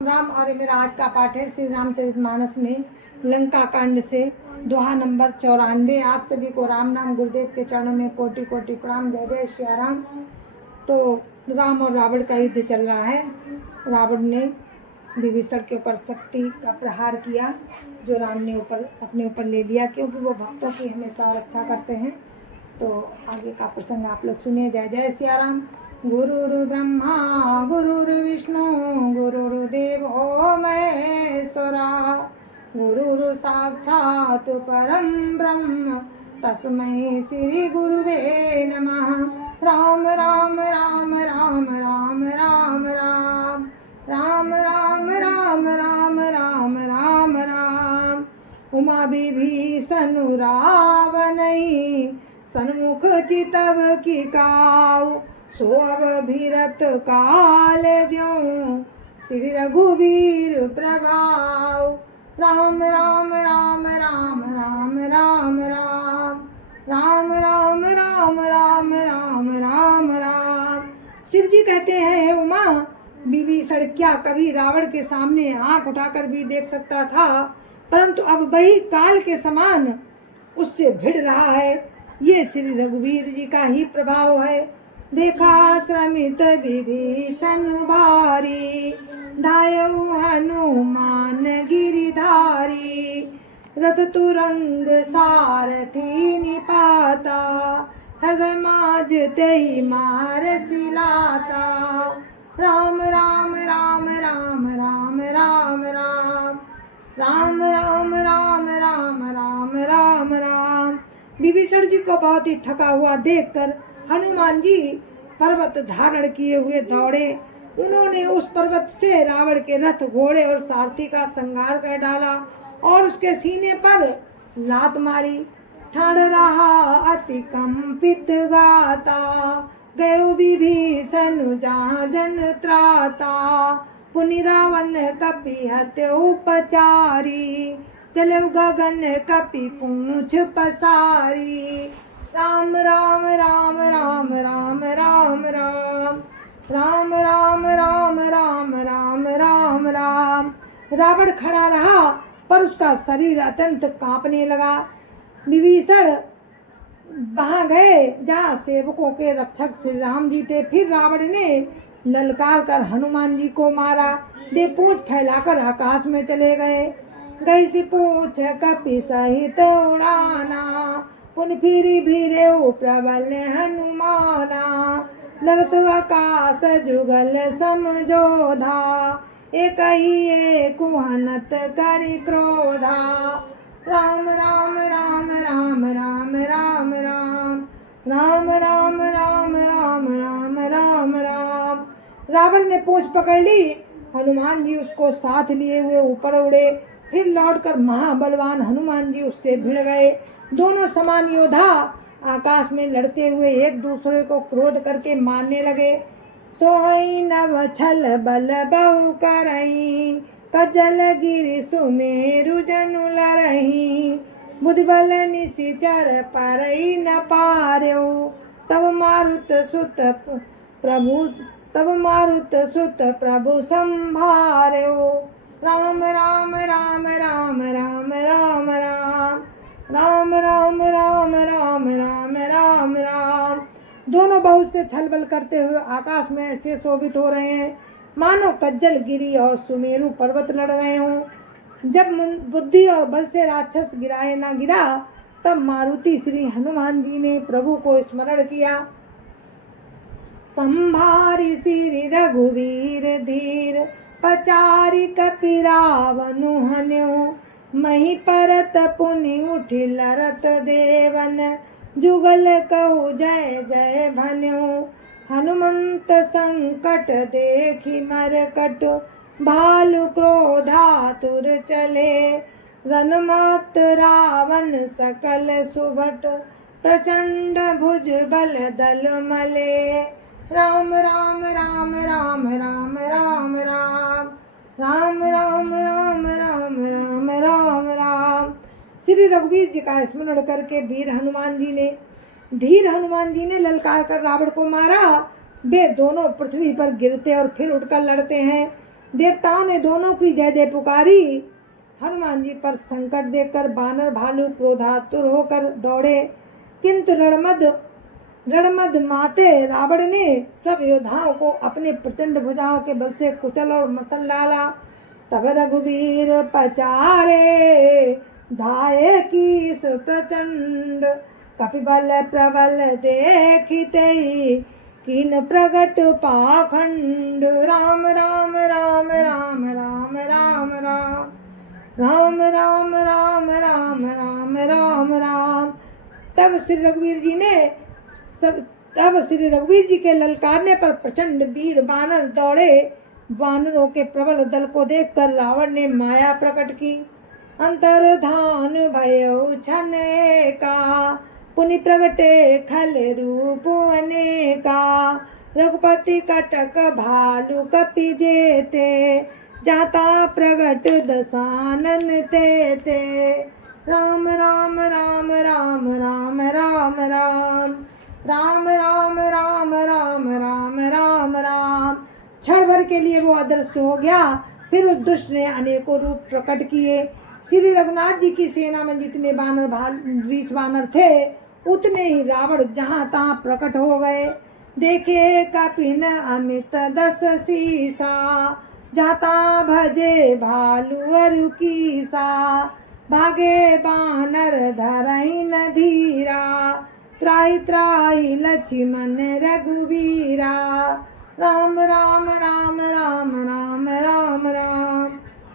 राम। और मेरा आज का पाठ है श्री रामचरितमानस में लंका कांड से दोहा नंबर 94। आप सभी को राम नाम गुरुदेव के चरणों में कोटि कोटि प्रणाम। जय जय श्री राम। तो राम और रावण का युद्ध चल रहा है। रावण ने विभीषण के ऊपर शक्ति का प्रहार किया जो राम ने अपने ऊपर ले लिया, क्योंकि वो भक्तों की हमेशा रक्षा करते हैं। तो आगे का प्रसंग आप लोग सुनिए। जय जय श्री राम। गुरुर् ब्रह्मा गुरुर्विष्णु गुरुर्देवो महेश्वरा, गुरुर् साक्षात् परं ब्रह्म तस्मै श्री गुरुवे नमः। राम राम राम राम राम राम राम राम राम राम राम राम राम राम। उमा विभीषण रावणई सन्मुख चितव की काऊ, सो अभिरत काल ज्यों श्री रघुवीर प्रभाव। राम राम राम राम राम राम राम राम राम राम राम राम राम राम। शिव जी कहते हैं, हे उमा, विभीषण क्या कभी रावण के सामने आंख उठाकर भी देख सकता था, परंतु अब वही काल के समान उससे भिड़ रहा है। ये श्री रघुवीर जी का ही प्रभाव है। देखा श्रमित विभीषण भारी, धायऊ हनुमान गिरिधारी। रथ तुरंग सारथी निपाता, हृदय माज तेहि मार सिलाता। राम राम राम राम राम राम राम राम राम राम राम राम राम राम। विभीषण जी को बहुत ही थका हुआ देखकर हनुमान जी पर्वत धारण किए हुए दौड़े। उन्होंने उस पर्वत से रावण के रथ, घोड़े और सारथी का संहार कर डाला और उसके सीने पर लात मारी। ठाड़ रहा अति कंपित गाता, गयो विभीषण जहाँ जन त्राता। पुनि रावण कपि हत्य उपचारी, चले गगन कपि पूंछ पसारी। राम राम राम राम राम राम राम राम राम राम राम राम राम राम। रावण खड़ा रहा पर उसका शरीर अत्यंत कांपने लगा। विभीषण वहां गए जहाँ सेवकों के रक्षक श्री राम जी थे। फिर रावण ने ललकार कर हनुमान जी को मारा। वे पूंछ फैलाकर आकाश में चले गए। गई सी पूंछ कपि सहित उड़ाना, पुन फिरी भीरे प्रबल हनुमाना। लरत आकाश जुगल समझोधा, एक ही एक कुहनत करि क्रोधा। राम राम राम राम राम राम राम राम राम राम राम राम राम राम। रावण ने पूंछ पकड़ ली। हनुमान जी उसको साथ लिए हुए ऊपर उड़े। फिर लौटकर महाबलवान हनुमान जी उससे भिड़ गए। दोनों समान योद्धा आकाश में लड़ते हुए एक दूसरे को क्रोध करके मारने लगे। सोहई नव छल बल बहु करई, कजल गिरि सुमेरु जनु लरही। बुद्धि बल निशिचर परई न पार्यो, तब मारुत सुत प्रभु संभार्यो। राम राम राम राम राम राम राम राम राम राम राम राम राम राम। दोनों बहुत से छल बल करते हुए आकाश में ऐसे शोभित हो रहे हैं मानो कज्जल गिरी और सुमेरु पर्वत लड़ रहे हों। जब बुद्धि और बल से राक्षस गिराए ना गिरा, तब मारुति श्री हनुमान जी ने प्रभु को स्मरण किया। संभारी श्री रघुवीर धीर, पचारी कपि रावनु हन्यो। मही परत पुनि उठि लरत देवन, जुगल कहु जय जय भन्यो। हनुमंत संकट देखि मरकट, भालु क्रोधातुर चले। रनमात रावण सकल सुभट, प्रचंड भुज बल दल मले। राम राम राम राम राम राम राम राम राम राम राम राम राम राम। श्री रघुवीर जी का स्मरण करके धीर हनुमान जी ने ललकार कर रावण को मारा। वे दोनों पृथ्वी पर गिरते और फिर उठकर लड़ते हैं। देवताओं ने दोनों की जय जय पुकारी। हनुमान जी पर संकट देखकर बानर भालू क्रोधातुर होकर दौड़े, किंतु रणमद माते रावण ने सब योद्धाओं को अपने प्रचंड भुजाओं के बल से कुचल और मसल डाला। तब रघुवीर पचारे धाये की प्रचंड, कपिबल प्रबल देखते कीन प्रगट पाखंड। राम राम राम राम राम राम राम राम राम राम राम राम राम। तब श्री रघुवीर जी के ललकारने पर प्रचंड वीर बानर दौड़े। बानरों के प्रबल दल को देखकर रावण ने माया प्रकट की। अंतर्धान भयो छने का, पुनि प्रगटे खल रूप अनेका। रघुपति कटक भालू कपि जेते, जाता प्रगट दसानन तेते। राम राम राम राम राम राम राम राम राम राम राम राम राम राम। क्षण भर के लिए वो अदृश्य हो गया। फिर उस दुष्ट ने अनेकों रूप प्रकट किए। श्री रघुनाथ जी की सेना में जितने रीछ बानर थे, उतने ही रावण जहाँ तहाँ प्रकट हो गए। देखे कपिन अमित दस सीसा, जाता भजे भालू अरु कीसा। भागे बानर धरई न धीरा, त्राहि त्राहि लक्ष्मण रघुवीरा। राम राम राम राम राम राम राम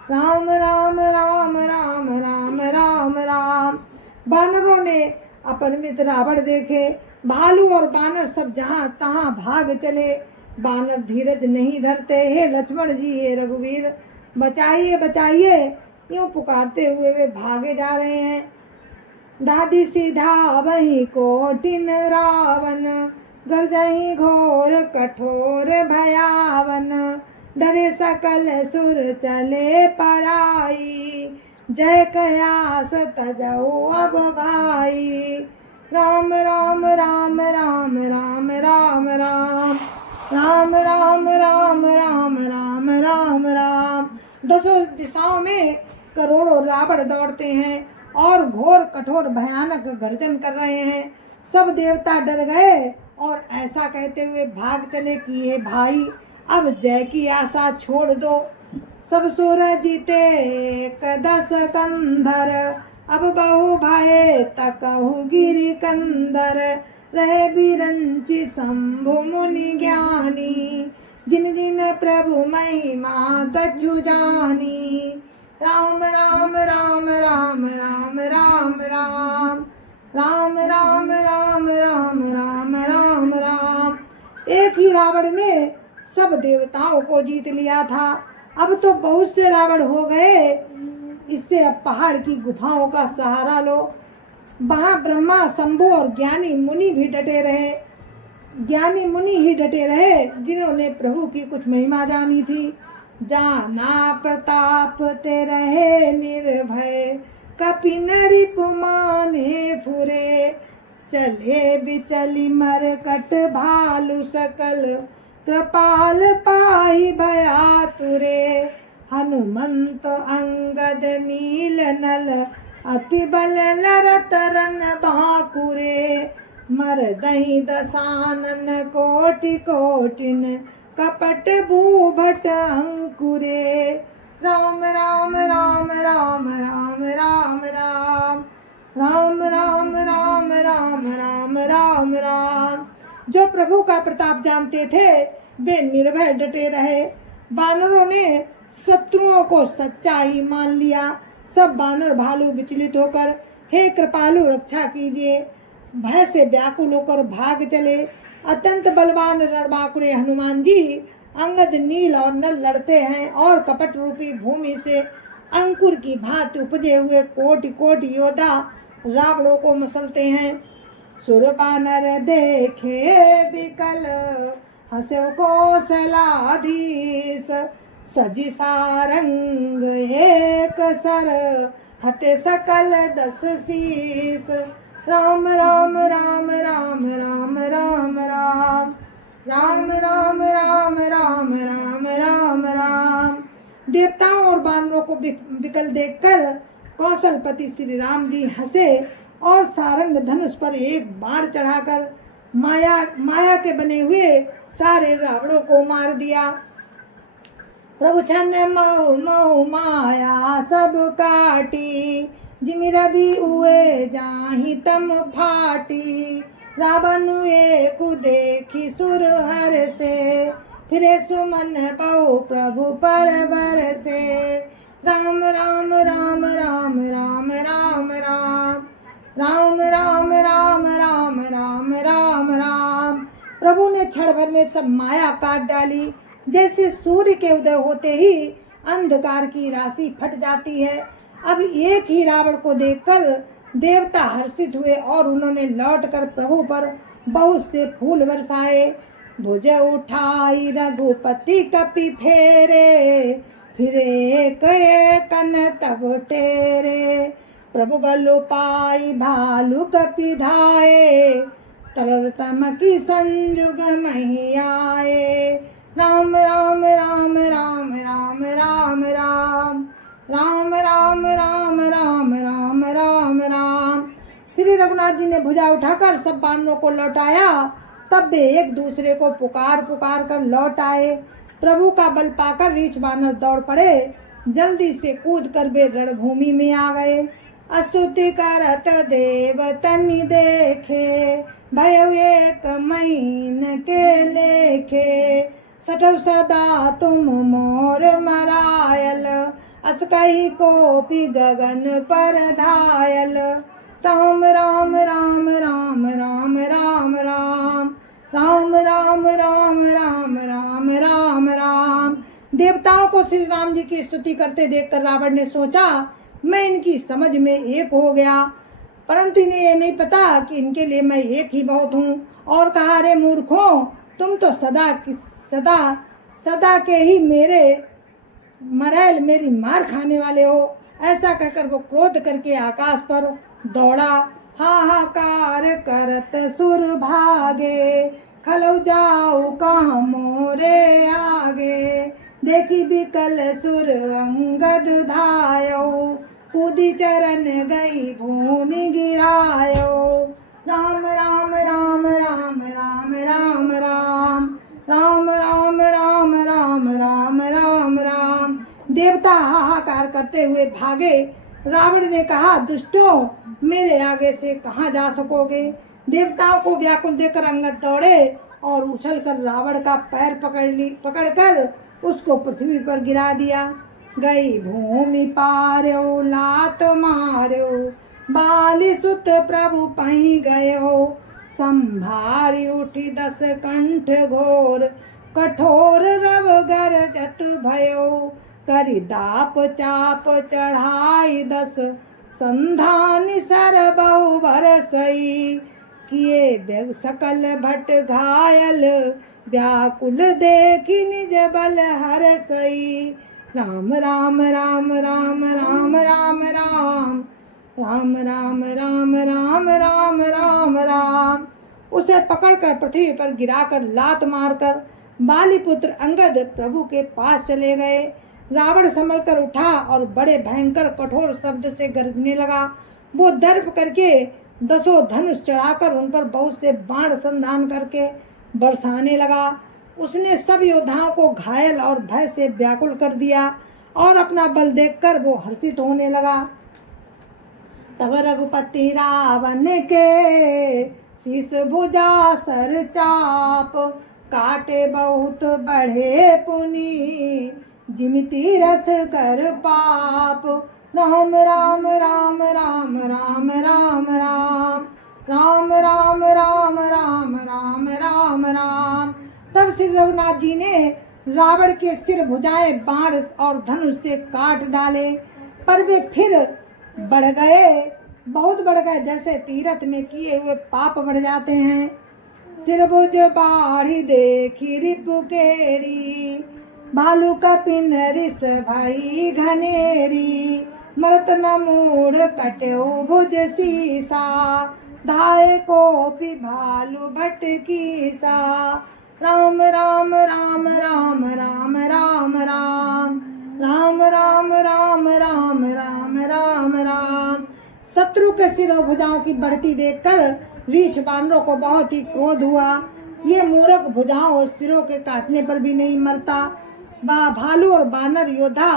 राम राम राम राम राम राम राम। बानरों ने अपरिमित रावण देखे। भालू और बानर सब जहाँ तहाँ भाग चले। बानर धीरज नहीं धरते। हे लक्ष्मण जी, हे रघुवीर, बचाइए बचाइए, यूं पुकारते हुए वे भागे जा रहे हैं। दादी सीधा वही कोटिन रावण, गर्जही घोर कठोर भयावन। डरे सकल सुर चले पराई, जय कयास तजऊ अब भाई। राम राम राम राम राम राम राम राम राम राम राम राम राम राम। दसों दिशाओं में करोड़ों रावण दौड़ते हैं और घोर कठोर भयानक गर्जन कर रहे हैं। सब देवता डर गए और ऐसा कहते हुए भाग चले कि हे भाई, अब जय की आशा छोड़ दो। सब सुर जीते दस कंधर, अब बहु भय तकहु गिरि कंदर। रहे बिरंचि शंभु मुनि ज्ञानी, जिन जिन प्रभु महिमा कछु जानी। राम राम राम राम राम राम राम राम राम राम राम राम राम राम। एक ही रावण ने सब देवताओं को जीत लिया था। अब तो बहुत से रावण हो गए। इससे अब पहाड़ की गुफाओं का सहारा लो। वहाँ ब्रह्मा, शंभु और ज्ञानी मुनि भी डटे रहे। ज्ञानी मुनि ही डटे रहे जिन्होंने प्रभु की कुछ महिमा जानी थी। जाना प्रताप ते रहे निर्भय, कपिन रिपु माने फुरे। चले बिचली मरकट भालू सकल, कृपाल पाई भयातुरे। हनुमंत अंगद नील नल, अति बल लरत रन बाकुरे। मरदहि दसानन कोटि कोटिन, कपट भूभट अंकुरे। राम राम राम राम राम राम राम राम राम राम राम राम राम राम। जो प्रभु का प्रताप जानते थे वे निर्भय डटे रहे। बानरों ने शत्रुओं को सच्चा ही मान लिया। सब बानर भालू विचलित होकर, हे कृपालु रक्षा कीजिए, भय से व्याकुल होकर भाग चले। अत्यंत बलवान रणबांकुरे हनुमान जी अंगद, नील और नल लड़ते हैं और कपट रूपी भूमि से अंकुर की भांति उपजे हुए कोटि कोटि योद्धा रावणों को मसलते हैं। सुर बानर देखे बिकल, हंसे कौशलाधीश। सजी सारंग एक सर, हते सकल दस शीस। राम राम राम राम राम राम राम राम राम राम राम राम राम राम। देवताओं और बानरों को विकल देखकर कौशलपति श्री राम जी हंसे और सारंग धनुष पर एक बाण चढ़ाकर माया के बने हुए सारे रावणों को मार दिया। प्रभु छन महु महु माया सब काटी, जिमि रवि हुए जाहि तम फाटी। रावण एक देखी सुर हर से, फिरे सुमन बहु प्रभु पर बरसे। राम राम राम राम राम राम राम राम राम राम राम राम राम राम। प्रभु ने क्षण भर में सब माया काट डाली। जैसे सूर्य के उदय होते ही अंधकार की राशि फट जाती है। अब एक ही रावण को देखकर देवता हर्षित हुए और उन्होंने लौटकर प्रभु पर बहुत से फूल बरसाए। भुज उठाई रघुपति कपि फेरे, फिरे कये कन तब टेरे। प्रभु बल पाई भालू कपि धाये, तरतम की संजुग मही आए। राम राम राम राम राम राम राम राम राम राम राम राम राम राम। श्री रघुनाथ जी ने भुजा उठाकर सब बानरों को लौटाया। तब वे एक दूसरे को पुकार पुकार कर लौट आए। प्रभु का बल पाकर रीछ बानर दौड़ पड़े। जल्दी से कूद कर वे रणभूमि में आ गए। स्तुति करत देव तनि देखे, भय एक महीन के लेखे। सठव सदा तुम मोर मरायल, अस कही कोपि गगन पर धायल। राम राम राम राम राम राम राम राम राम राम राम राम राम राम। देवताओं को श्री राम जी की स्तुति करते देखकर रावण ने सोचा, मैं इनकी समझ में एक हो गया, परंतु इन्हें ये नहीं पता कि इनके लिए मैं एक ही बहुत हूँ। और कहा, रे मूर्खों, तुम तो सदा के ही मेरे मरैल मेरी मार खाने वाले हो। ऐसा कहकर वो क्रोध करके आकाश पर दौड़ा। हाहाकार करत सुर भागे, खलौ जाऊ कहाँ मोरे आगे। देखी बिकल सुर अंगद धायो, कूदी चरण गई भूमि गिरायो। राम राम राम राम राम राम राम राम राम राम राम राम राम राम। देवता हाहाकार करते हुए भागे। रावण ने कहा, दुष्टों, मेरे आगे से कहाँ जा सकोगे। देवताओं को व्याकुल देखकर अंगद दौड़े और उछलकर रावण का पैर पकड़कर उसको पृथ्वी पर गिरा दिया। गई भूमि पार्यो लात मार्यो, बाली सुत प्रभु पही गयो। संभारी उठी 10 कंठ घोर, कठोर रव गरजत भयो। करि दाप चाप चढ़ाई 10, संधानी सर बहु बरसई। किए सकल भट घायल, व्याकुल देखी निज बल हरसई। राम राम राम राम राम राम राम राम राम राम राम राम राम राम। उसे पकड़कर पृथ्वी पर गिराकर लात मारकर बालीपुत्र अंगद प्रभु के पास चले गए। रावण संभल कर उठा और बड़े भयंकर कठोर शब्द से गरजने लगा। वो दर्प करके 10 धनुष चढ़ाकर उन पर बहुत से बाण संधान करके बरसाने लगा। उसने सब योद्धाओं को घायल और भय से व्याकुल कर दिया और अपना बल देखकर वो हर्षित होने लगा। तब रघुपति रावण के शीस भुजा सर चाप, काटे बहुत बढ़े पुनि, जिमि तीरथ कर पाप। राम राम राम राम राम राम राम राम राम राम राम राम राम राम। तब श्री रघुनाथ जी ने रावण के सिर भुजाएं बाण और धनुष से काट डाले, पर वे फिर बढ़ गए, बहुत बढ़ गए, जैसे तीरथ में किए हुए पाप बढ़ जाते हैं। सिर भुज बाढ़ी देखी रिपु केरी, भालू कपिन रिस भई घनेरी। मरत न मूढ़ कट्यो भुज सीसा, धाये कोपि भालू भट कीसा। राम राम राम राम राम राम राम राम राम राम राम राम राम राम। शत्रु के सिर और भुजाओं की बढ़ती देखकर रीछ बानरों को बहुत ही क्रोध हुआ। ये मूर्ख भुजाओं और सिरों के काटने पर भी नहीं मरता। भालू और बानर योद्धा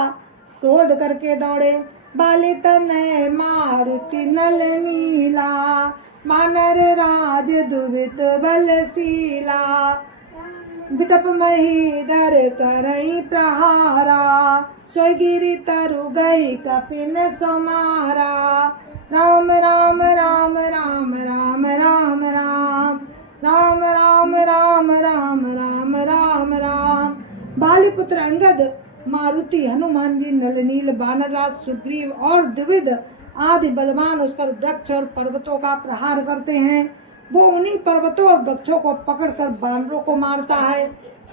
क्रोध करके दौड़े। बालित नय मारुति नल नीला, बानर राज दुबित बलशीला। विटप महीधर करई प्रहारा, सोगिरी तरु गई कपिन सोमारा। राम राम राम राम राम राम राम राम राम राम राम राम राम राम। बालीपुत्र अंगद, मारुति, हनुमान जी, नलनील, बानरराज सुग्रीव और द्विविद आदि बलवान उस पर वृक्ष और पर्वतों का प्रहार करते हैं। वो उन्हीं पर्वतों और वृक्षों को पकड़कर बानरों को मारता है।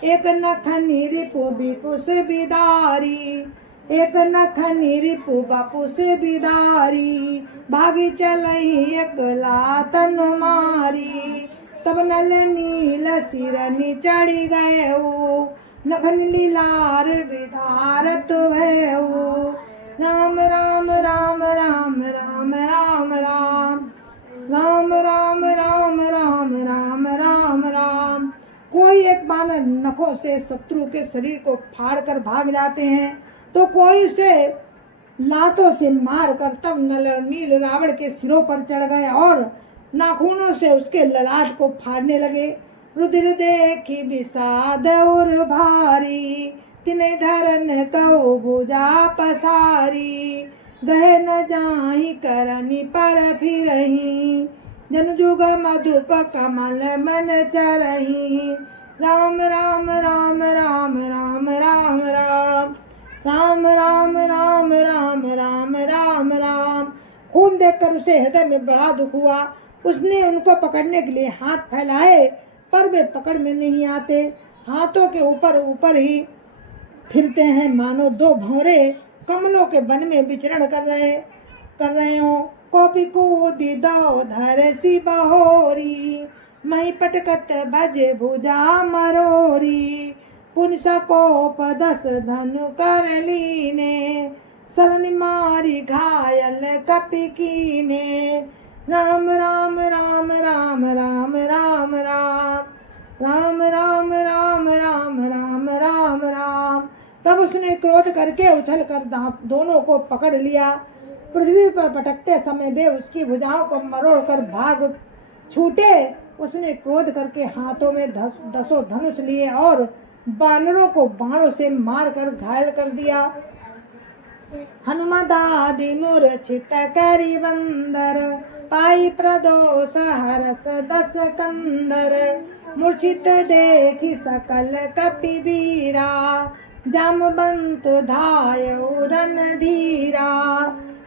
एक नखनी रिपु बिपु से बिदारी, एक नखनी रिपु बापू से बिदारी। भागी चलही एकला तनु मारी, तब नल नील सिरनी चढ़ी गए। नखन लीलार विधारत भयऊ। राम राम राम राम राम राम राम राम राम राम राम राम राम राम। कोई एक बानर नखों से शत्रु के शरीर को फाड़कर भाग जाते हैं, तो कोई उसे लातों से मार कर तब नल नील रावण के सिरों पर चढ़ गए और नाखूनों से उसके ललाट को फाड़ने लगे। रुधिर देखी विषाद और भारी, तिन्हें धरन कौ भुजा पसारी। गहे न जाहि करनी पर फिरही, जन जुग मधुप कमल मन चरही। राम राम राम राम राम राम राम राम राम राम राम राम राम राम। खून देखकर उसे हृदय में बड़ा दुख हुआ। उसने उनको पकड़ने के लिए हाथ फैलाए, पर वे पकड़ में नहीं आते। हाथों के ऊपर ऊपर ही फिरते हैं, मानो दो भंवरे कमलों के वन में विचरण कर रहे हो। कॉपी कूदी दो धर सी बहोरी, मही पटकत भजे भुजा मरोरी। पुनिस कोप दस धनु कर लीने, सरन मारी घायल कपि कीने। राम राम राम राम राम राम राम राम राम राम राम राम राम राम। तब उसने क्रोध करके उछल कर दोनों को पकड़ लिया। पृथ्वी पर पटकते समय वे उसकी भुजाओं को मरोड़ कर भाग छूटे। उसने क्रोध करके हाथों में दसों धनुष लिए और बानरों को बाणों से मारकर घायल कर दिया। हनुमदादि मूर्छित करि बंदर, पाई प्रदोष हरस दस कंदर। मूर्छित देखी सकल कपि वीरा, जामवंतु धायउ रणधीरा।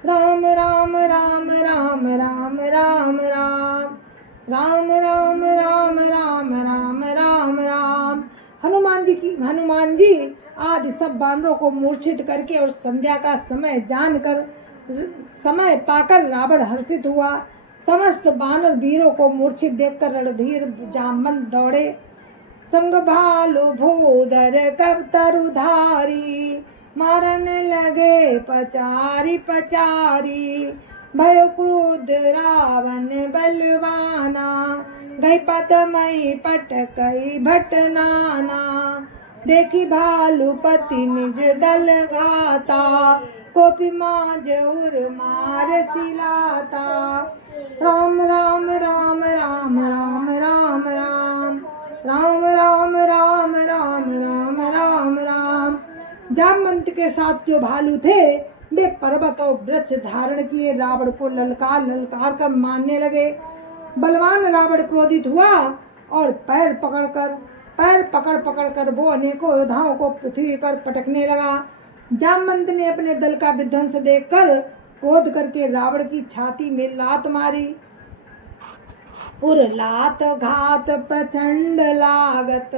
राम राम राम राम राम राम राम राम राम राम राम राम राम राम। हनुमान जी आदि सब बानरों को मूर्छित करके और संध्या का समय पाकर रावण हर्षित हुआ। समस्त बानर वीरों को मूर्छित देखकर रणधीर जामवंत दौड़े। संग भालू भूधर कब तरुधारी, मारन लगे पचारी पचारी। भय क्रोध रावण बलवाना, गई पतमई पटकई भटनाना। देखी भालूपति निज दल घाता, कोपी माज उर मार सिलाता। राम राम राम राम राम राम राम राम राम राम राम राम राम राम। जामवंत के साथ जो भालू थे वे पर्वत और वृक्ष धारण किए रावण को ललकार कर मारने लगे। बलवान रावण क्रोधित हुआ और पैर पकड़ कर वो अनेकों योद्धाओं को पृथ्वी पर पटकने लगा। जामवंत ने अपने दल का विध्वंस देखकर क्रोध करके रावण की छाती में लात मारी। उर लात घात प्रचंड लागत,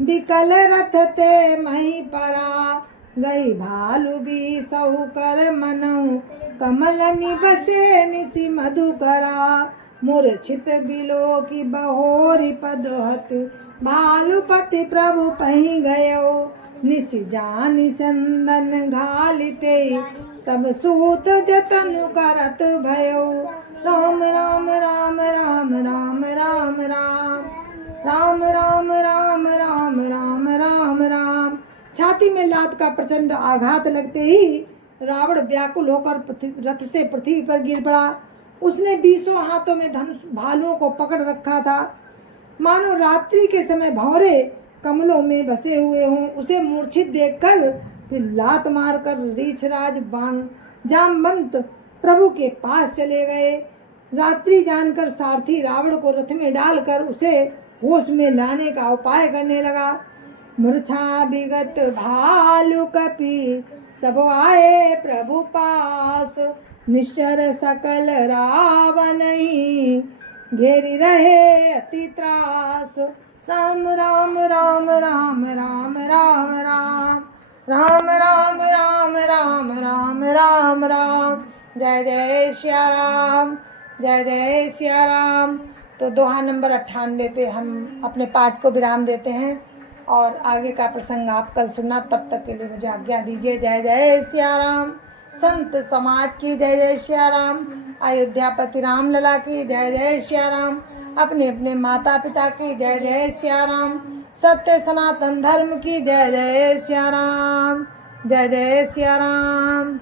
विकल रथ ते मही परा। गई भालू भी सहु कर मनऊ, कमल निबसे निसी मधुकरा। मूर्छित बिलो की बहोरी पदोहत, भालूपति प्रभु पही गयो। निस जानि संदन घालिते तब सूत जतन करत भयो। राम राम राम राम राम राम राम राम राम राम राम राम राम राम। छाती में लात का प्रचंड आघात लगते ही रावण व्याकुल होकर रथ से पृथ्वी पर गिर पड़ा। उसने 20 हाथों में धनुष भालुओं को पकड़ रखा था, मानो रात्रि के समय भंवरे कमलों में बसे हुए हों। उसे मूर्छित देखकर फिर लात मारकर रीछराज बाण जामवंत प्रभु के पास चले गए। रात्रि जानकर सारथी रावण को रथ में डालकर उसे होश में लाने का उपाय करने लगा। मूर्छा विगत भालु कपि सब आए प्रभु पास। निश्चर सकल रावण ही घेरी रहे अति त्रास। राम राम राम राम राम राम राम राम राम राम राम राम राम राम। जय जय सिया राम, जय जय सिया राम। तो दोहा नंबर 98 पे हम अपने पाठ को विराम देते हैं और आगे का प्रसंग आप कल सुनना। तब तक के लिए मुझे आज्ञा दीजिए। जय जय सिया राम। संत समाज की जय जय सिया राम। अयोध्यापति राम लला की जय जय सिया राम। अपने अपने माता पिता की जय जय सिया राम। सत्य सनातन धर्म की जय जय सिया राम, जय जय सिया राम।